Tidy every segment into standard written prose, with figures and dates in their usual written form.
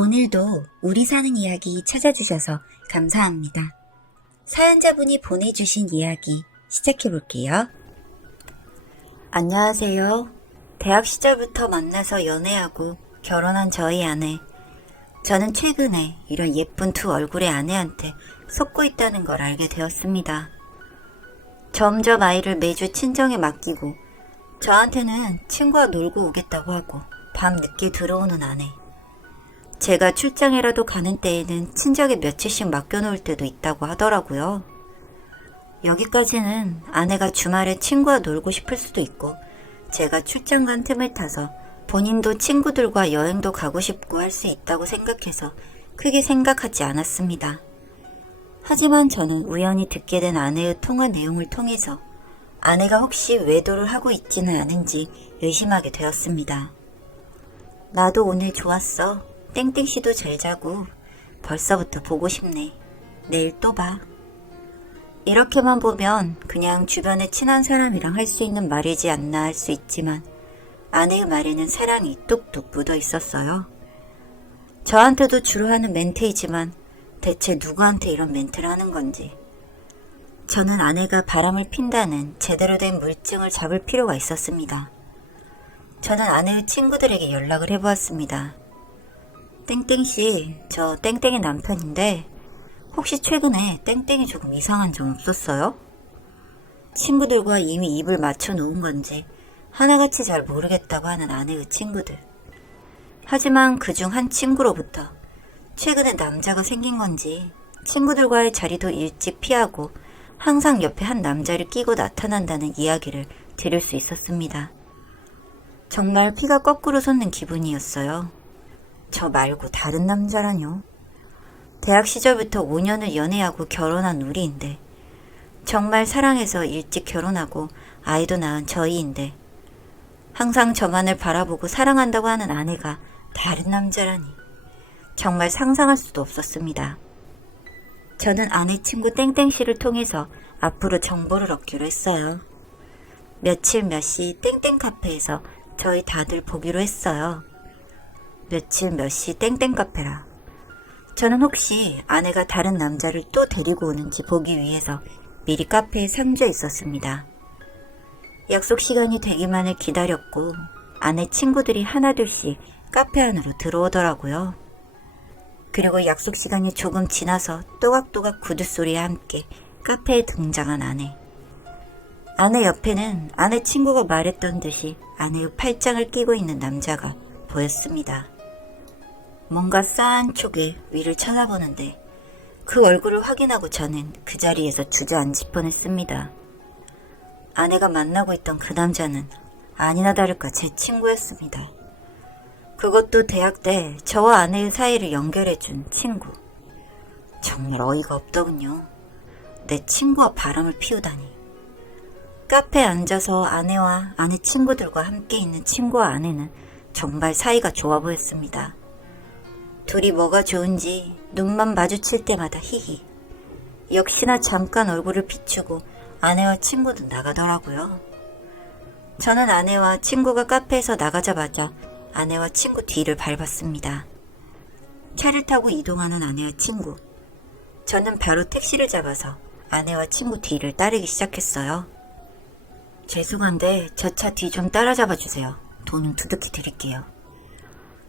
오늘도 우리 사는 이야기 찾아주셔서 감사합니다. 사연자분이 보내주신 이야기 시작해볼게요. 안녕하세요. 대학 시절부터 만나서 연애하고 결혼한 저희 아내. 저는 최근에 이런 예쁜 두 얼굴의 아내한테 속고 있다는 걸 알게 되었습니다. 점점 아이를 매주 친정에 맡기고 저한테는 친구와 놀고 오겠다고 하고 밤 늦게 들어오는 아내. 제가 출장이라도 가는 때에는 친정에 며칠씩 맡겨놓을 때도 있다고 하더라고요. 여기까지는 아내가 주말에 친구와 놀고 싶을 수도 있고 제가 출장 간 틈을 타서 본인도 친구들과 여행도 가고 싶고 할 수 있다고 생각해서 크게 생각하지 않았습니다. 하지만 저는 우연히 듣게 된 아내의 통화 내용을 통해서 아내가 혹시 외도를 하고 있지는 않은지 의심하게 되었습니다. 나도 오늘 좋았어. 땡땡씨도 잘 자고 벌써부터 보고 싶네. 내일 또 봐. 이렇게만 보면 그냥 주변에 친한 사람이랑 할 수 있는 말이지 않나 할 수 있지만 아내의 말에는 사랑이 뚝뚝 묻어 있었어요. 저한테도 주로 하는 멘트이지만 대체 누구한테 이런 멘트를 하는 건지. 저는 아내가 바람을 핀다는 제대로 된 물증을 잡을 필요가 있었습니다. 저는 아내의 친구들에게 연락을 해보았습니다. 땡땡씨, 저 땡땡이 남편인데 혹시 최근에 땡땡이 조금 이상한 점 없었어요? 친구들과 이미 입을 맞춰 놓은 건지 하나같이 잘 모르겠다고 하는 아내의 친구들. 하지만 그중 한 친구로부터 최근에 남자가 생긴 건지 친구들과의 자리도 일찍 피하고 항상 옆에 한 남자를 끼고 나타난다는 이야기를 들을 수 있었습니다. 정말 피가 거꾸로 솟는 기분이었어요. 저 말고 다른 남자라뇨. 대학 시절부터 5년을 연애하고 결혼한 우리인데 정말 사랑해서 일찍 결혼하고 아이도 낳은 저희인데 항상 저만을 바라보고 사랑한다고 하는 아내가 다른 남자라니 정말 상상할 수도 없었습니다. 저는 아내 친구 땡땡씨를 통해서 앞으로 정보를 얻기로 했어요. 며칠 몇 시 땡땡 카페에서 저희 다들 보기로 했어요. 며칠 몇 시 땡땡 카페라. 저는 혹시 아내가 다른 남자를 또 데리고 오는지 보기 위해서 미리 카페에 상주해 있었습니다. 약속 시간이 되기만을 기다렸고 아내 친구들이 하나둘씩 카페 안으로 들어오더라고요. 그리고 약속 시간이 조금 지나서 또각또각 구두소리와 함께 카페에 등장한 아내. 아내 옆에는 아내 친구가 말했던 듯이 아내의 팔짱을 끼고 있는 남자가 보였습니다. 뭔가 싸한 촉에 위를 쳐다보는데 그 얼굴을 확인하고 저는 그 자리에서 주저앉을 뻔했습니다. 아내가 만나고 있던 그 남자는 아니나 다를까 제 친구였습니다. 그것도 대학 때 저와 아내의 사이를 연결해준 친구. 정말 어이가 없더군요. 내 친구와 바람을 피우다니. 카페에 앉아서 아내와 아내 친구들과 함께 있는 친구와 아내는 정말 사이가 좋아 보였습니다. 둘이 뭐가 좋은지 눈만 마주칠 때마다 히히. 역시나 잠깐 얼굴을 비추고 아내와 친구도 나가더라고요. 저는 아내와 친구가 카페에서 나가자마자 아내와 친구 뒤를 밟았습니다. 차를 타고 이동하는 아내와 친구. 저는 바로 택시를 잡아서 아내와 친구 뒤를 따르기 시작했어요. 죄송한데 저 차 뒤 좀 따라잡아 주세요. 돈은 두둑히 드릴게요.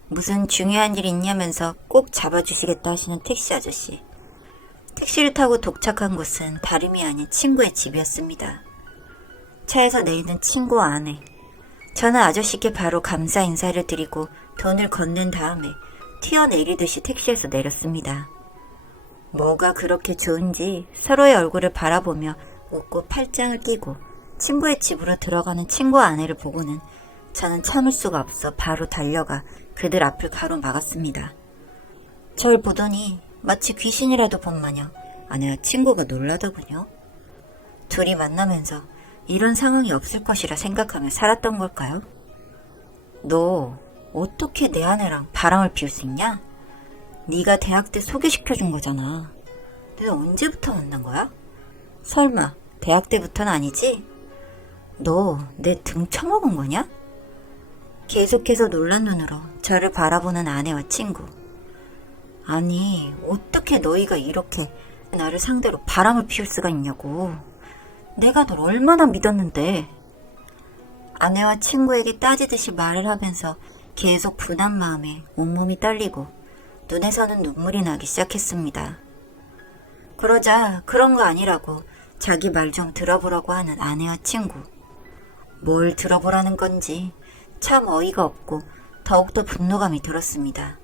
무슨 중요한 일 있냐면서 꼭 잡아주시겠다 하시는 택시 아저씨. 택시를 타고 도착한 곳은 다름이 아닌 친구의 집이었습니다. 차에서 내리는 친구와 아내. 저는 아저씨께 바로 감사 인사를 드리고 돈을 건넨 다음에 튀어내리듯이 택시에서 내렸습니다. 뭐가 그렇게 좋은지 서로의 얼굴을 바라보며 웃고 팔짱을 끼고 친구의 집으로 들어가는 친구와 아내를 보고는 저는 참을 수가 없어 바로 달려가 그들 앞을 가로막았습니다. 절 보더니 마치 귀신이라도 본 마냥 아내와 친구가 놀라더군요. 둘이 만나면서 이런 상황이 없을 것이라 생각하며 살았던 걸까요? 너 어떻게 내 아내랑 바람을 피울 수 있냐? 네가 대학 때 소개시켜준 거잖아. 내가 언제부터 만난 거야? 설마 대학 때부터는 아니지? 너 내 등 쳐먹은 거냐? 계속해서 놀란 눈으로 저를 바라보는 아내와 친구. 아니, 어떻게 너희가 이렇게 나를 상대로 바람을 피울 수가 있냐고. 내가 널 얼마나 믿었는데. 아내와 친구에게 따지듯이 말을 하면서 계속 분한 마음에 온몸이 떨리고 눈에서는 눈물이 나기 시작했습니다. 그러자 그런 거 아니라고 자기 말 좀 들어보라고 하는 아내와 친구. 뭘 들어보라는 건지 참 어이가 없고 더욱더 분노감이 들었습니다.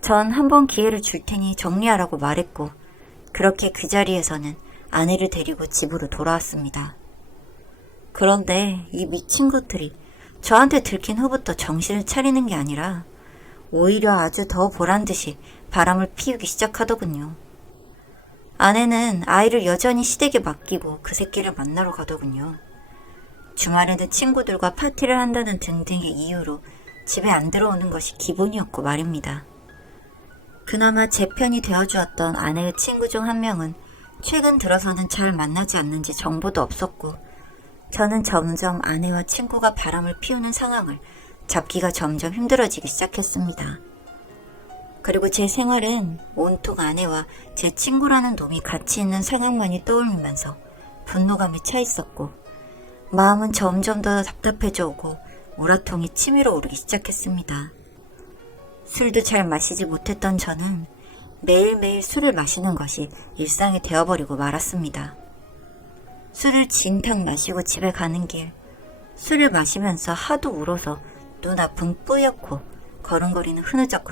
전 한 번 기회를 줄 테니 정리하라고 말했고 그렇게 그 자리에서는 아내를 데리고 집으로 돌아왔습니다. 그런데 이 미친 것들이 저한테 들킨 후부터 정신을 차리는 게 아니라 오히려 아주 더 보란듯이 바람을 피우기 시작하더군요. 아내는 아이를 여전히 시댁에 맡기고 그 새끼를 만나러 가더군요. 주말에는 친구들과 파티를 한다는 등등의 이유로 집에 안 들어오는 것이 기본이었고 말입니다. 그나마 제 편이 되어주었던 아내의 친구 중 한 명은 최근 들어서는 잘 만나지 않는지 정보도 없었고 저는 점점 아내와 친구가 바람을 피우는 상황을 잡기가 점점 힘들어지기 시작했습니다. 그리고 제 생활은 온통 아내와 제 친구라는 놈이 같이 있는 상황만이 떠올리면서 분노감이 차 있었고 마음은 점점 더 답답해져 오고 우라통이 치밀어 오르기 시작했습니다. 술도 잘 마시지 못했던 저는 매일매일 술을 마시는 것이 일상이 되어버리고 말았습니다. 술을 진탕 마시고 집에 가는 길, 술을 마시면서 하도 울어서 눈아픈 뿌옇고 걸음걸이는 흐느적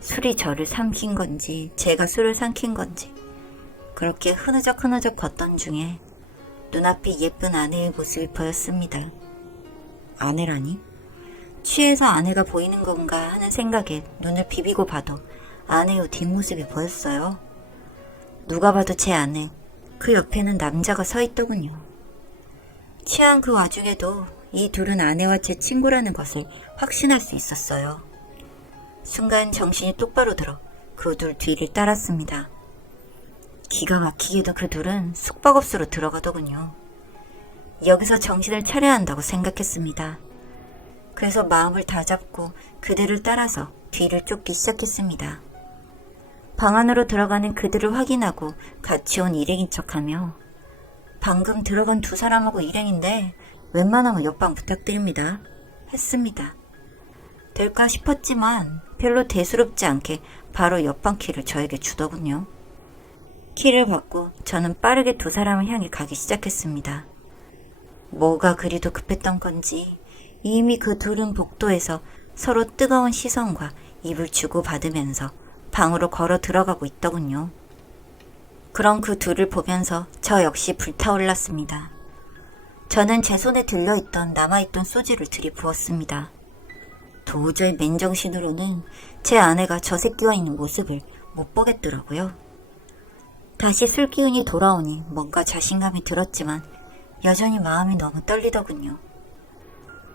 술이 저를 삼킨 건지 제가 술을 삼킨 건지 그렇게 흐느적 걷던 중에 눈앞에 예쁜 아내의 모습이 보였습니다. 아내라니? 취해서 아내가 보이는 건가 하는 생각에 눈을 비비고 봐도 아내의 뒷모습이 보였어요. 누가 봐도 제 아내, 그 옆에는 남자가 서 있더군요. 취한 그 와중에도 이 둘은 아내와 제 친구라는 것을 확신할 수 있었어요. 순간 정신이 똑바로 들어 그 둘 뒤를 따랐습니다. 기가 막히게도 그 둘은 숙박업소로 들어가더군요. 여기서 정신을 차려야 한다고 생각했습니다. 그래서 마음을 다잡고 그들을 따라서 뒤를 쫓기 시작했습니다. 방 안으로 들어가는 그들을 확인하고 같이 온 일행인 척하며 방금 들어간 두 사람하고 일행인데 웬만하면 옆방 부탁드립니다. 했습니다. 될까 싶었지만 별로 대수롭지 않게 바로 옆방 키를 저에게 주더군요. 키를 받고 저는 빠르게 두 사람을 향해 가기 시작했습니다. 뭐가 그리도 급했던 건지 이미 그 둘은 복도에서 서로 뜨거운 시선과 입을 주고받으면서 방으로 걸어 들어가고 있더군요. 그런 그 둘을 보면서 저 역시 불타올랐습니다. 저는 제 손에 들려있던 남아있던 소주를 들이부었습니다. 도저히 맨정신으로는 제 아내가 저 새끼와 있는 모습을 못 보겠더라고요. 다시 술 기운이 돌아오니 뭔가 자신감이 들었지만 여전히 마음이 너무 떨리더군요.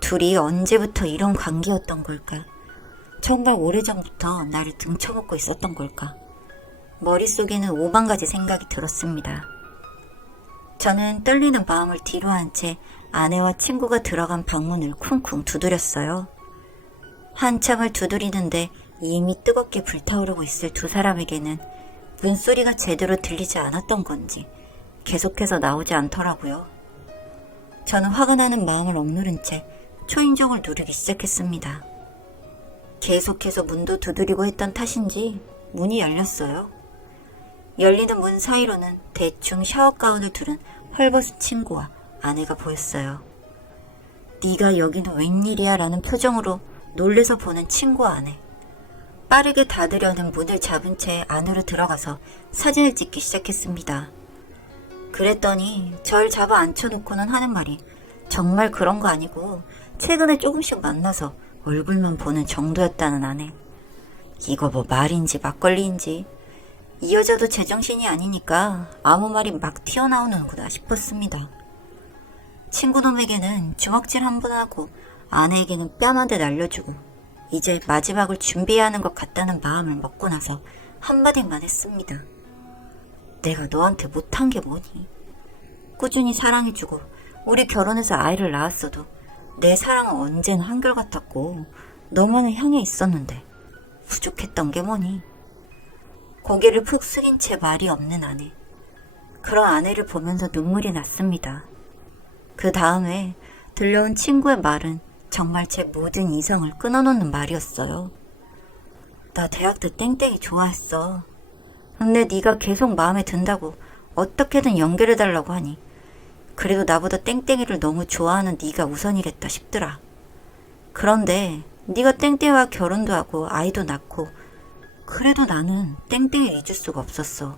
둘이 언제부터 이런 관계였던 걸까? 정말 오래전부터 나를 등쳐먹고 있었던 걸까? 머릿속에는 5만 가지 생각이 들었습니다. 저는 떨리는 마음을 뒤로 한 채 아내와 친구가 들어간 방문을 쿵쿵 두드렸어요. 한참을 두드리는데 이미 뜨겁게 불타오르고 있을 두 사람에게는 문소리가 제대로 들리지 않았던 건지 계속해서 나오지 않더라고요. 저는 화가 나는 마음을 억누른 채 초인종을 누르기 시작했습니다. 계속해서 문도 두드리고 했던 탓인지 문이 열렸어요. 열리는 문 사이로는 대충 샤워 가운을 두른 헐벗은 친구와 아내가 보였어요. 네가 여기는 웬일이야 라는 표정으로 놀래서 보는 친구와 아내. 빠르게 닫으려는 문을 잡은 채 안으로 들어가서 사진을 찍기 시작했습니다. 그랬더니 절 잡아 앉혀놓고는 하는 말이 정말 그런 거 아니고 최근에 조금씩 만나서 얼굴만 보는 정도였다는 아내. 이거 뭐 말인지 막걸리인지 이 여자도 제정신이 아니니까 아무 말이 막 튀어나오는구나 싶었습니다. 친구놈에게는 주먹질 한 번 하고 아내에게는 뺨 한 대 날려주고 이제 마지막을 준비해야 하는 것 같다는 마음을 먹고 나서 한마디만 했습니다. 내가 너한테 못한 게 뭐니? 꾸준히 사랑해주고 우리 결혼해서 아이를 낳았어도 내 사랑은 언제나 한결같았고 너만을 향해 있었는데 부족했다. 좋았던 게 뭐니? 고개를 푹 숙인 채 말이 없는 아내. 그런 아내를 보면서 눈물이 났습니다. 그 다음에 들려온 친구의 말은 정말 제 모든 이성을 끊어놓는 말이었어요. 나 대학 때 땡땡이 좋아했어. 근데 네가 계속 마음에 든다고 어떻게든 연결해달라고 하니 그래도 나보다 땡땡이를 너무 좋아하는 네가 우선이겠다 싶더라. 그런데 네가 땡땡이와 결혼도 하고 아이도 낳고 그래도 나는 땡땡이를 잊을 수가 없었어.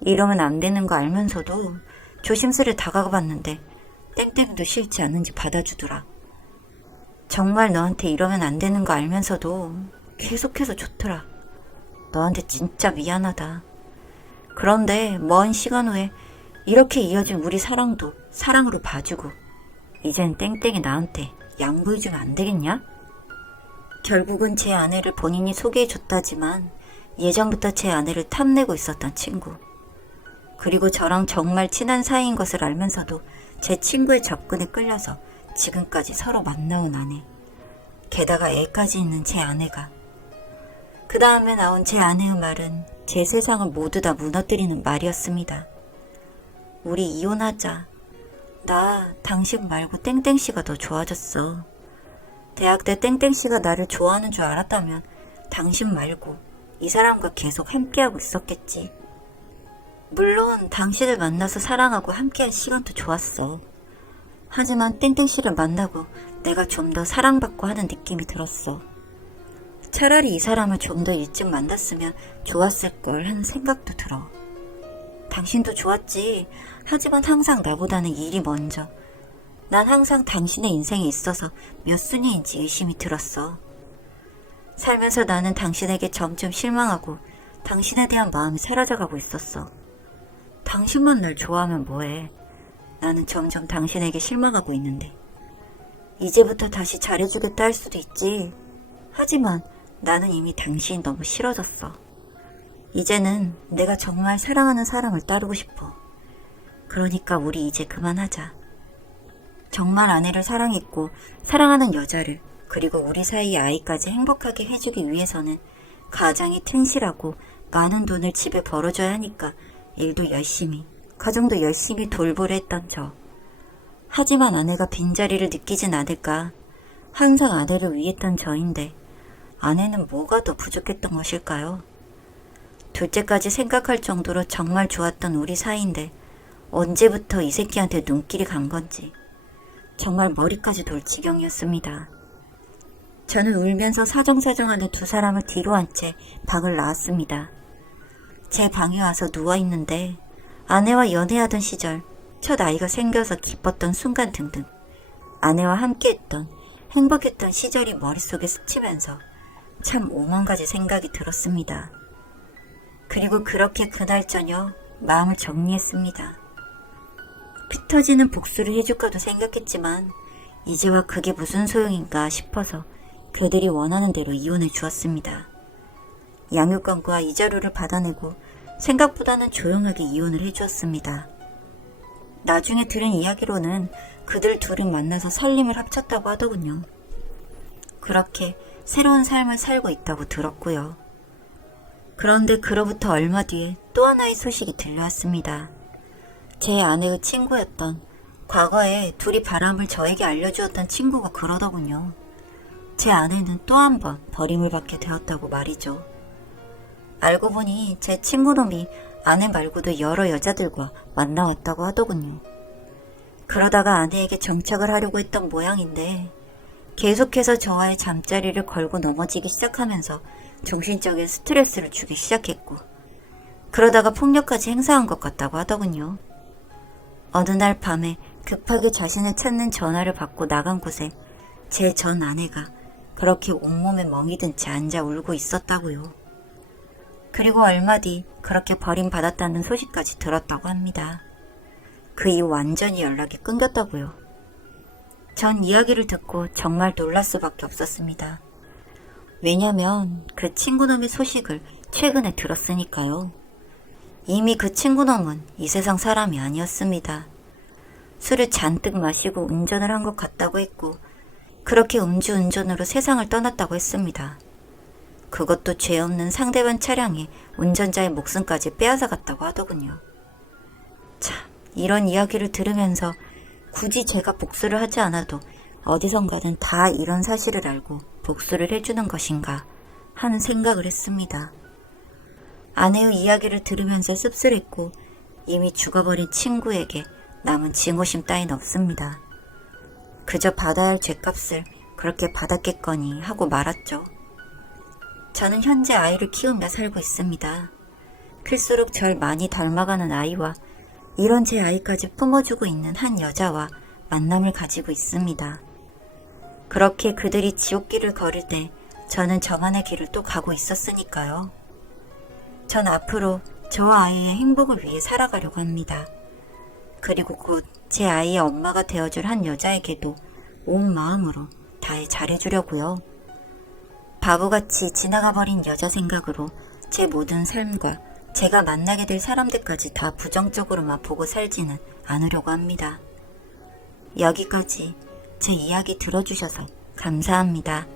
이러면 안 되는 거 알면서도 조심스레 다가가 봤는데 땡땡이도 싫지 않은지 받아주더라. 정말 너한테 이러면 안 되는 거 알면서도 계속해서 좋더라. 너한테 진짜 미안하다. 그런데 먼 시간 후에 이렇게 이어진 우리 사랑도 사랑으로 봐주고 이젠 땡땡이 나한테 양보해주면 안 되겠냐? 결국은 제 아내를 본인이 소개해줬다지만 예전부터 제 아내를 탐내고 있었던 친구. 그리고 저랑 정말 친한 사이인 것을 알면서도 제 친구의 접근에 끌려서 지금까지 서로 만나온 아내. 게다가 애까지 있는 제 아내가. 그 다음에 나온 제 아내의 말은 제 세상을 모두 다 무너뜨리는 말이었습니다. 우리 이혼하자. 나 당신 말고 땡땡씨가 더 좋아졌어. 대학 때 땡땡씨가 나를 좋아하는 줄 알았다면 당신 말고 이 사람과 계속 함께하고 있었겠지. 물론 당신을 만나서 사랑하고 함께한 시간도 좋았어. 하지만 땡땡씨를 만나고 내가 좀 더 사랑받고 하는 느낌이 들었어. 차라리 이 사람을 좀 더 일찍 만났으면 좋았을걸 하는 생각도 들어. 당신도 좋았지. 하지만 항상 나보다는 일이 먼저. 난 항상 당신의 인생에 있어서 몇 순위인지 의심이 들었어. 살면서 나는 당신에게 점점 실망하고 당신에 대한 마음이 사라져가고 있었어. 당신만 날 좋아하면 뭐해. 나는 점점 당신에게 실망하고 있는데. 이제부터 다시 잘해주겠다 할 수도 있지. 하지만 나는 이미 당신이 너무 싫어졌어. 이제는 내가 정말 사랑하는 사람을 따르고 싶어. 그러니까 우리 이제 그만하자. 정말 아내를 사랑했고 사랑하는 여자를 그리고 우리 사이의 아이까지 행복하게 해주기 위해서는 가장이 튼실하고 많은 돈을 집에 벌어줘야 하니까 일도 열심히 가정도 열심히 돌보려 했던 저. 하지만 아내가 빈자리를 느끼진 않을까. 항상 아내를 위했던 저인데 아내는 뭐가 더 부족했던 것일까요? 둘째까지 생각할 정도로 정말 좋았던 우리 사이인데 언제부터 이 새끼한테 눈길이 간 건지 정말 머리까지 돌 지경이었습니다. 저는 울면서 사정사정하는 두 사람을 뒤로 한 채 방을 나왔습니다. 제 방에 와서 누워있는데 아내와 연애하던 시절 첫 아이가 생겨서 기뻤던 순간 등등 아내와 함께했던 행복했던 시절이 머릿속에 스치면서 참 오만 가지 생각이 들었습니다. 그리고 그렇게 그날 저녁 마음을 정리했습니다. 피 터지는 복수를 해줄까도 생각했지만 이제와 그게 무슨 소용인가 싶어서 그들이 원하는 대로 이혼을 주었습니다. 양육권과 이자료를 받아내고 생각보다는 조용하게 이혼을 해주었습니다. 나중에 들은 이야기로는 그들 둘은 만나서 살림을 합쳤다고 하더군요. 그렇게 새로운 삶을 살고 있다고 들었고요. 그런데 그로부터 얼마 뒤에 또 하나의 소식이 들려왔습니다. 제 아내의 친구였던 과거에 둘이 바람을 저에게 알려주었던 친구가 그러더군요. 제 아내는 또 한 번 버림을 받게 되었다고 말이죠. 알고 보니 제 친구놈이 아내 말고도 여러 여자들과 만나왔다고 하더군요. 그러다가 아내에게 정착을 하려고 했던 모양인데 계속해서 저와의 잠자리를 걸고 넘어지기 시작하면서 정신적인 스트레스를 주기 시작했고 그러다가 폭력까지 행사한 것 같다고 하더군요. 어느 날 밤에 급하게 자신을 찾는 전화를 받고 나간 곳에 제 전 아내가 그렇게 온몸에 멍이 든 채 앉아 울고 있었다고요. 그리고 얼마 뒤 그렇게 버림받았다는 소식까지 들었다고 합니다. 그 이후 완전히 연락이 끊겼다고요. 전 이야기를 듣고 정말 놀랄 수밖에 없었습니다. 왜냐면 그 친구놈의 소식을 최근에 들었으니까요. 이미 그 친구놈은 이 세상 사람이 아니었습니다. 술을 잔뜩 마시고 운전을 한 것 같다고 했고 그렇게 음주운전으로 세상을 떠났다고 했습니다. 그것도 죄 없는 상대방 차량에 운전자의 목숨까지 빼앗아갔다고 하더군요. 참, 이런 이야기를 들으면서 굳이 제가 복수를 하지 않아도 어디선가는 다 이런 사실을 알고 복수를 해주는 것인가 하는 생각을 했습니다. 아내의 이야기를 들으면서 씁쓸했고 이미 죽어버린 친구에게 남은 증오심 따윈 없습니다. 그저 받아야 할 죗값을 그렇게 받았겠거니 하고 말았죠. 저는 현재 아이를 키우며 살고 있습니다. 클수록 절 많이 닮아가는 아이와 이런 제 아이까지 품어주고 있는 한 여자와 만남을 가지고 있습니다. 그렇게 그들이 지옥길을 걸을 때 저는 저만의 길을 또 가고 있었으니까요. 전 앞으로 저와 아이의 행복을 위해 살아가려고 합니다. 그리고 곧 제 아이의 엄마가 되어줄 한 여자에게도 온 마음으로 다해 잘해주려고요. 바보같이 지나가버린 여자 생각으로 제 모든 삶과 제가 만나게 될 사람들까지 다 부정적으로만 보고 살지는 않으려고 합니다. 여기까지 제 이야기 들어주셔서 감사합니다.